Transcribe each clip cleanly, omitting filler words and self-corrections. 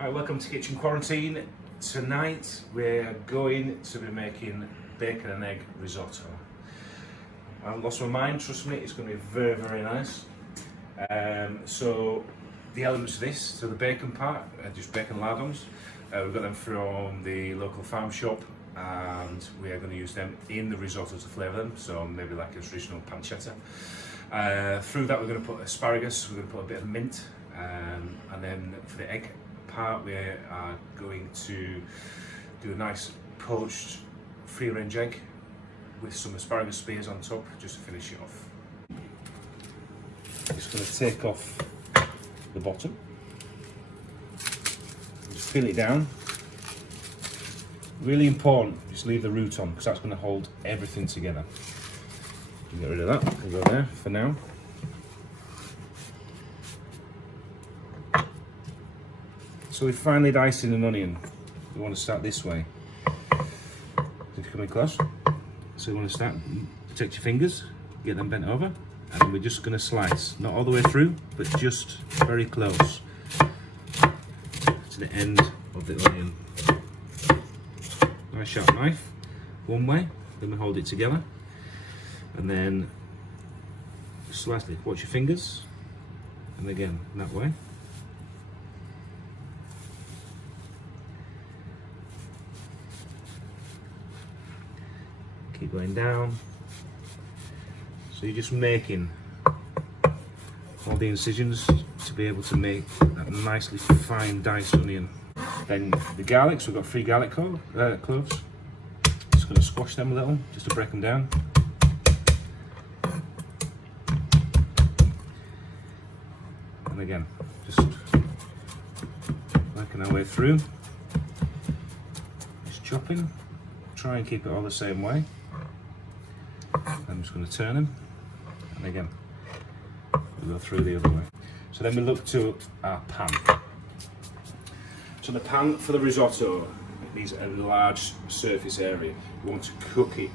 Hi, welcome to Kitchen Quarantine. Tonight we're going to be making bacon and egg risotto. I haven't lost my mind, trust me, it's going to be very, very nice. So the elements of this, so the bacon part, just bacon lardons. We've got them from the local farm shop and we are going to use them in the risotto to flavour them, so maybe like a traditional pancetta. Through that we're going to put asparagus, we're going to put a bit of mint, and then for the egg part we are going to do a nice poached free range egg with some asparagus spears on top just to finish it off. Just going to take off the bottom, just peel it down. Really important, just leave the root on because that's going to hold everything together. Get rid of that, we'll go there for now. So we're finely dicing an onion. We want to start this way. If you're coming close. So we want to start, protect your fingers, get them bent over, and then we're just going to slice, not all the way through, but just very close to the end of the onion. Nice sharp knife, one way, then we hold it together, and then slightly, watch your fingers, and again, that way. Keep going down. So you're just making all the incisions to be able to make that nicely fine diced onion. Then the garlic, so we've got 3 garlic cloves. Just going to squash them a little, just to break them down. And again, just working our way through. Just chopping. Try and keep it all the same way. I'm just going to turn them, and again, we'll go through the other way. So then we look to our pan. So the pan for the risotto needs a large surface area. We want to cook it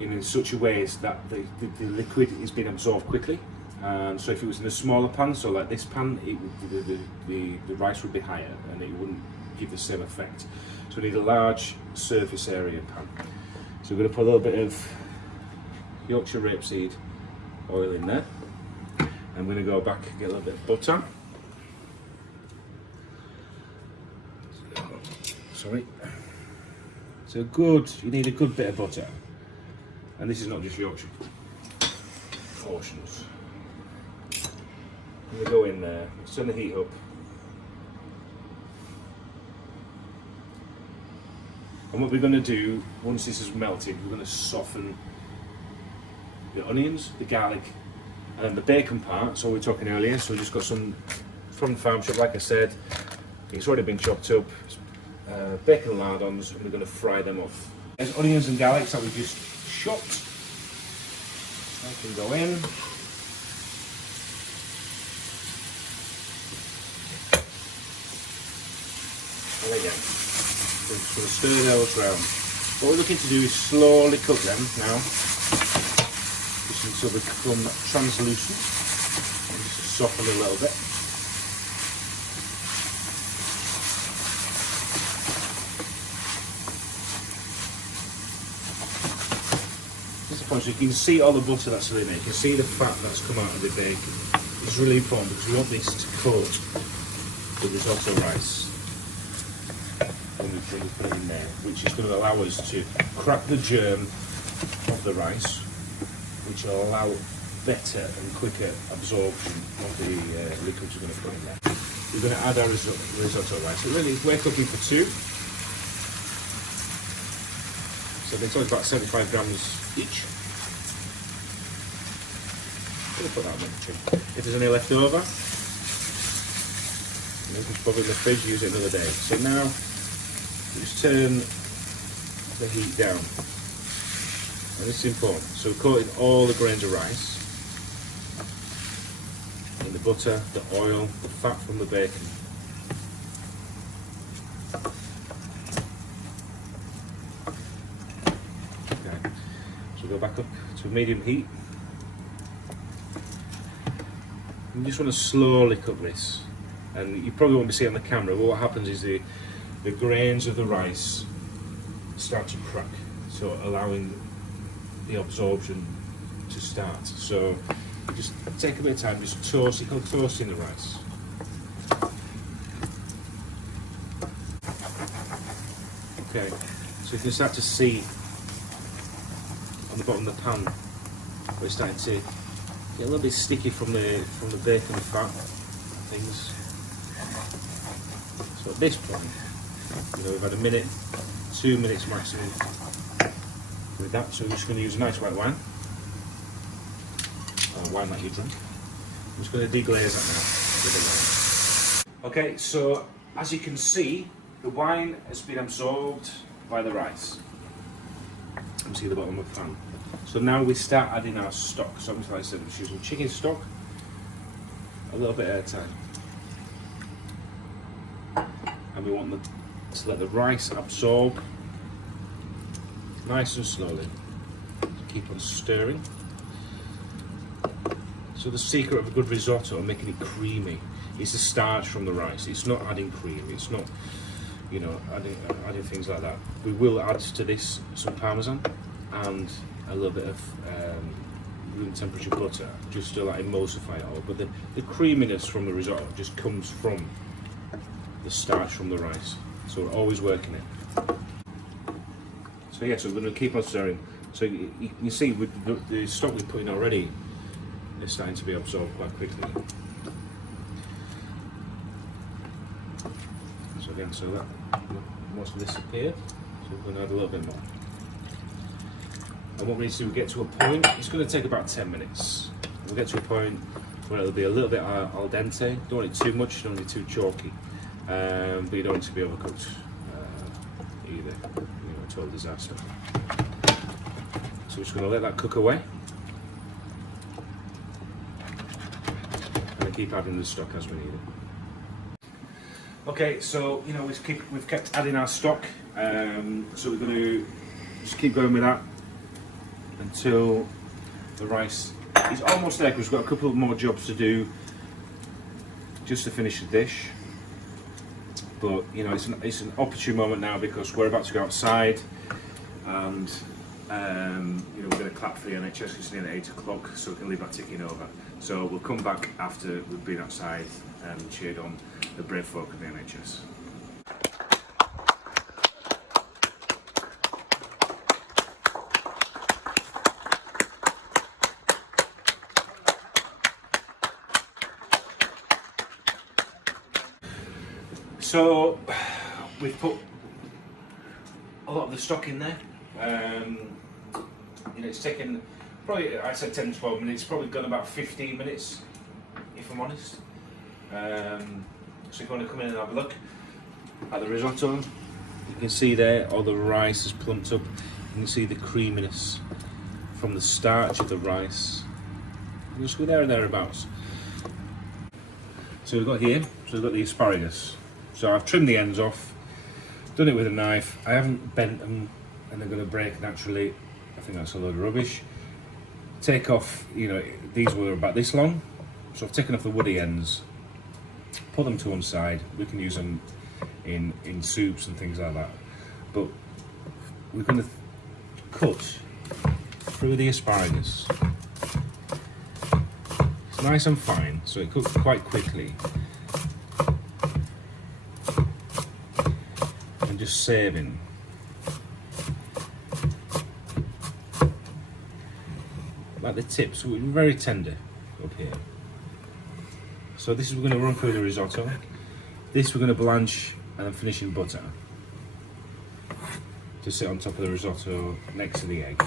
in such a way that the liquid is being absorbed quickly. So if it was in a smaller pan, so like this pan, the rice would be higher and it wouldn't give the same effect. So we need a large surface area pan. So we're going to put a little bit of Yorkshire rapeseed oil in there. I'm going to go back and get a little bit of butter. Sorry. So you need a good bit of butter. And this is not just Yorkshire portions. I'm going to go in there, turn the heat up. And what we're going to do, once this is melted, we're going to soften the onions, the garlic, and then the bacon part. So we were talking earlier, so we just got some from the farm shop, like I said. It's already been chopped up. Bacon lardons, and we're going to fry them off. There's onions and garlic that we just chopped. That can go in. And again, we're just going to stir those around. What we're looking to do is slowly cook them now, just until they become translucent, and just soften a little bit. So you can see all the butter that's in there, you can see the fat that's come out of the bacon. It's really important because we want this to coat the risotto rice when we put it in there, which is going to allow us to crack the germ of the rice, which will allow better and quicker absorption of the liquids we're going to put in there. We're going to add our risotto rice. So really, we're cooking for 2. So it's only about 75 grams each. We'll put that much in. If there's any left over, we can put it in the fridge, use it another day. So now, just turn the heat down. And this is important. So we're coating all the grains of rice in the butter, the oil, the fat from the bacon. Okay. So go back up to medium heat. You just want to slowly cook this. and you probably won't be seeing on the camera, but what happens is the grains of the rice start to crack, so allowing the absorption to start. So you just take a bit of time, just toast, you call toasting the rice. Okay, so you can start to see on the bottom of the pan where it's starting to get a little bit sticky from the bacon fat things. So at this point, we've had a minute, 2 minutes maximum with that. So we're just going to use a nice white wine, wine that you drink. I'm just going to deglaze that now with the wine. Okay, so as you can see, the wine has been absorbed by the rice. You can see the bottom of the pan. So now we start adding our stock. So obviously, like I said, I'm just using chicken stock, a little bit at a time. And we want to let the rice absorb nice and slowly. Keep on stirring. So the secret of a good risotto and making it creamy is the starch from the rice. It's not adding cream. It's not, adding things like that. We will add to this some parmesan and a little bit of room temperature butter, just to emulsify it all. But the creaminess from the risotto just comes from the starch from the rice. So we're always working it. So yeah, so we're going to keep on stirring. So you see with the stock we put in already, it's starting to be absorbed quite quickly. So again, so that most of this appeared. So we're going to add a little bit more. And what we need to do, we get to a point, it's going to take about 10 minutes. We'll get to a point where it'll be a little bit al dente. Don't want it too much, don't want it too chalky. But you don't want it to be overcooked either. Total disaster. So we're just going to let that cook away. And keep adding the stock as we need it. Okay, so we've kept adding our stock. So we're going to just keep going with that until the rice is almost there, because we've got a couple of more jobs to do just to finish the dish. But it's an opportune moment now, because we're about to go outside, and we're going to clap for the NHS because it's nearly 8 o'clock, so we can leave that ticking over. So we'll come back after we've been outside and cheered on the brave folk of the NHS. So we've put a lot of the stock in there. It's taken probably, I said 10 to 12 minutes, probably gone about 15 minutes, if I'm honest. So if you want to come in and have a look at the risotto, you can see there all the rice is plumped up. You can see the creaminess from the starch of the rice. And just go there and thereabouts. So we've got here, so we've got the asparagus. So I've trimmed the ends off, done it with a knife. I haven't bent them, and they're going to break naturally. I think that's a load of rubbish. Take off, these were about this long, so I've taken off the woody ends, put them to one side. We can use them in soups and things like that. But we're going to cut through the asparagus. It's nice and fine, so it cooks quite quickly. And just saving. Like the tips, so we're very tender up here. So this is, we're going to run through the risotto. This we're going to blanch and then finish in butter to sit on top of the risotto next to the egg.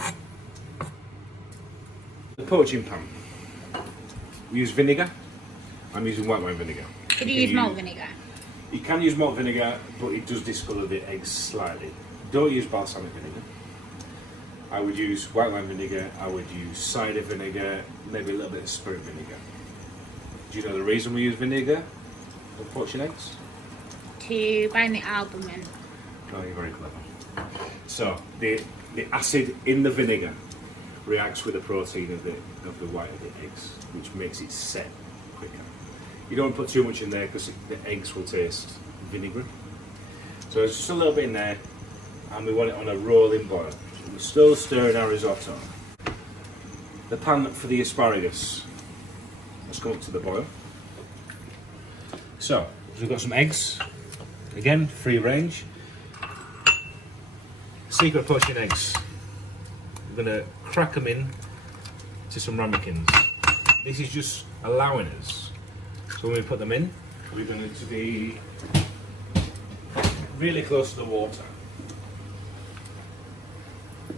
The poaching pan. We use vinegar. I'm using white wine vinegar. Could you use malt vinegar? You can use malt vinegar, but it does discolour the eggs slightly. Don't use balsamic vinegar. I would use white wine vinegar, I would use cider vinegar, maybe a little bit of spirit vinegar. Do you know the reason we use vinegar for poaching eggs? To bind the albumin. Oh, you're very clever. So the acid in the vinegar reacts with the protein of the white of the eggs, which makes it set quicker. You don't want to put too much in there because the eggs will taste vinegary. So it's just a little bit in there, and we want it on a rolling boil. So we're still stirring our risotto. The pan for the asparagus has come up to the boil. So we've got some eggs, again free range. Secret poaching eggs. We're going to crack them in to some ramekins. This is just allowing us. So when we put them in, we're going to be really close to the water.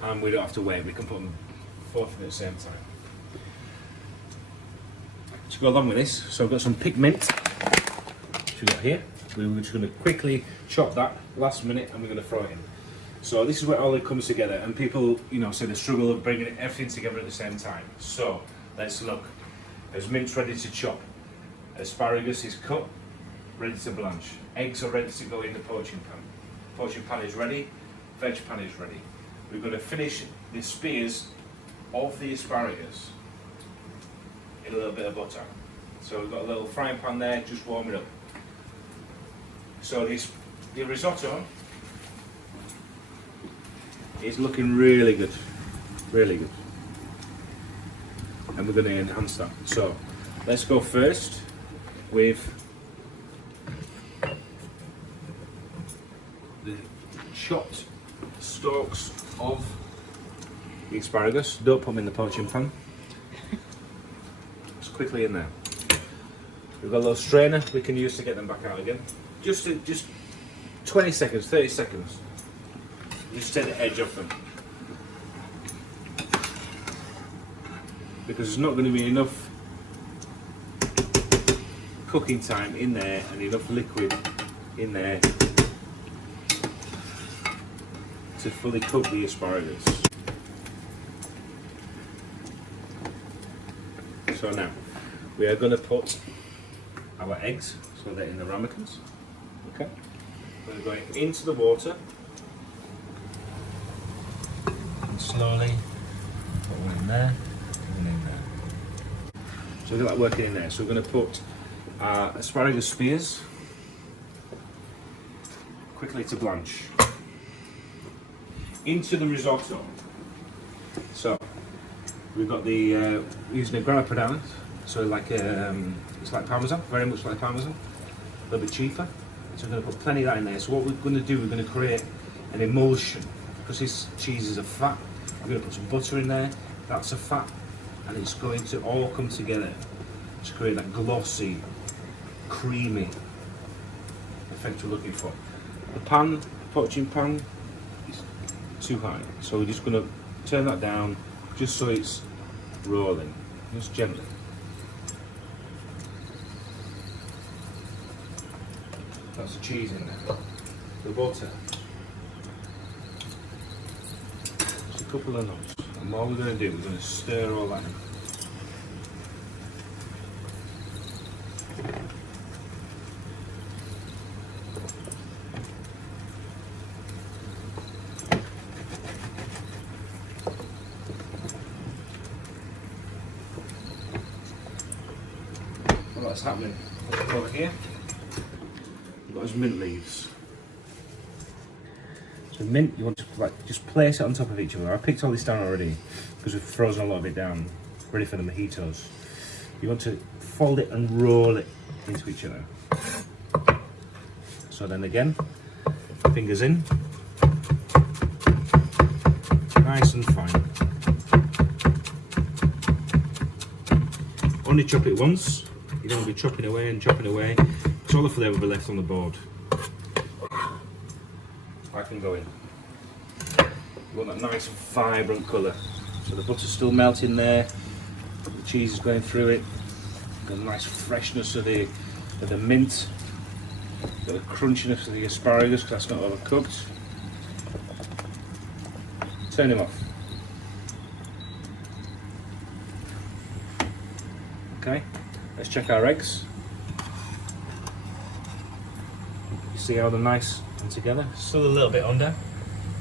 And we don't have to wait, we can put them both in at the same time. To go along with this, so I've got some picked mint, which we've got here. We're just going to quickly chop that last minute and we're going to throw it in. So this is where all it comes together, and people, you know, say the struggle of bringing everything together at the same time. So let's look. There's mince ready to chop. Asparagus is cut, ready to blanch. Eggs are ready to go in the poaching pan. Poaching pan is ready, veg pan is ready. We're going to finish the spears of the asparagus in a little bit of butter. So we've got a little frying pan there, just warming up. So the risotto is looking really good, really good. And we're going to enhance that. So let's go first with the chopped stalks of the asparagus. Don't put them in the poaching pan. Just quickly in there. We've got a little strainer we can use to get them back out again. Just 20 seconds, 30 seconds. Just take the edge off them. Because there's not going to be enough cooking time in there and enough liquid in there to fully cook the asparagus. So now we are going to put our eggs, so they're in the ramekins. Okay, we're going into the water and slowly put one in there and in there. So we've got that working in there. So we're going to put asparagus spears quickly to blanch into the risotto. So we've got the using a grana padano, so like it's like parmesan, very much like parmesan, a little bit cheaper. So we're going to put plenty of that in there. So what we're going to do, we're going to create an emulsion because this cheese is a fat. We're going to put some butter in there. That's a fat, and it's going to all come together to create that glossy, creamy effect we're looking for. The pan, poaching pan, is too high, so we're just going to turn that down just so it's rolling, just gently. That's the cheese in there, the butter, just a couple of notes, and what we're going to do, we're going to stir all that in. Well, that's happening. Let's go over here. We've got those mint leaves. So mint, you want to just place it on top of each other. I picked all this down already because we've frozen a lot of it down, ready for the mojitos. You want to fold it and roll it into each other. So then again, fingers in, nice and fine. Only chop it once. You don't want to be chopping away and chopping away, because all the flavour will be left on the board. I can go in. You want that nice vibrant colour. So the butter's still melting there, the cheese is going through it, the nice freshness of the mint, got the crunchiness of the asparagus because that's not overcooked. Turn him off. Okay, let's check our eggs. You see how they're nice and together? Still a little bit under,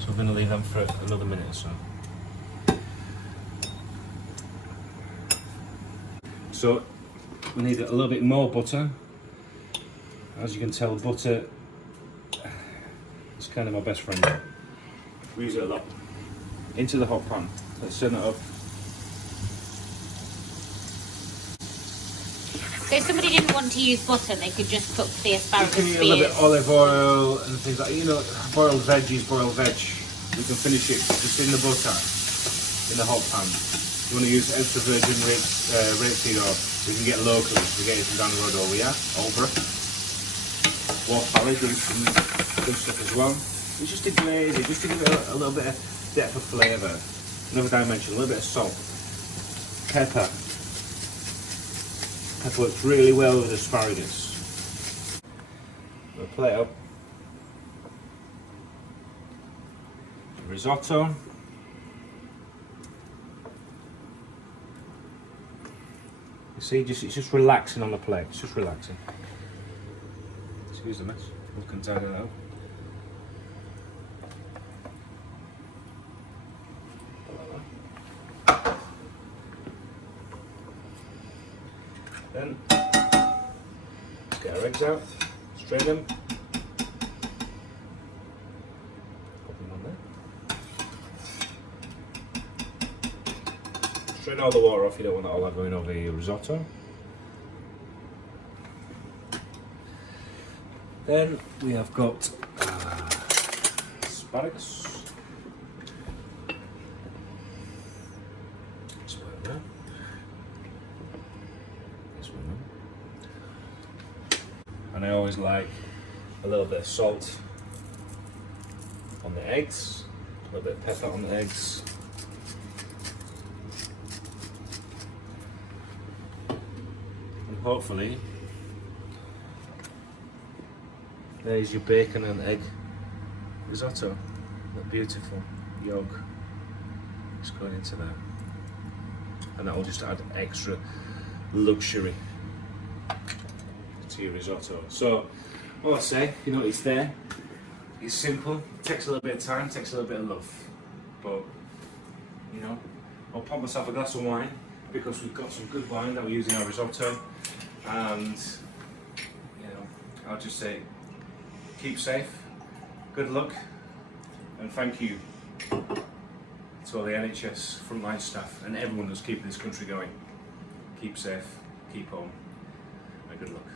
so we're going to leave them for another minute or so. So we need a little bit more butter. As you can tell, butter is kind of my best friend. We use it a lot. Into the hot pan. Let's turn it up. So if somebody didn't want to use butter, they could just cook the asparagus You can use a little bit of olive oil and things like, you know, boiled veggies, boiled veg. You can finish it just in the butter, in the hot pan. You want to use extra virgin rapeseed oil, we can get locally. We get it from down the road over, yeah? Over. Wolf Valley doing some good stuff as well. It's just to glaze it, just to give it a little bit of depth of flavour. Another dimension, a little bit of salt. Pepper. Pepper works really well with asparagus. We'll plate up. Risotto. You see, it's just relaxing on the plate. It's just relaxing. Excuse the mess. We can tidy that up. Then let's get our eggs out, strain them. Put them on there. Strain all the water off, you don't want that all that going over your risotto. Then we have got asparagus. This one there. This one there. And I always like a little bit of salt on the eggs, a little bit of pepper on the eggs. And hopefully there's your bacon and egg risotto. That beautiful yolk is going into there. And that will just add extra luxury to your risotto. So, all I say, you know, it's there. It's simple. It takes a little bit of time, takes a little bit of love. But, you know, I'll pop myself a glass of wine because we've got some good wine that we're using in our risotto. And, you know, I'll just say, keep safe, good luck, and thank you to all the NHS frontline staff and everyone who's keeping this country going. Keep safe, keep home, and good luck.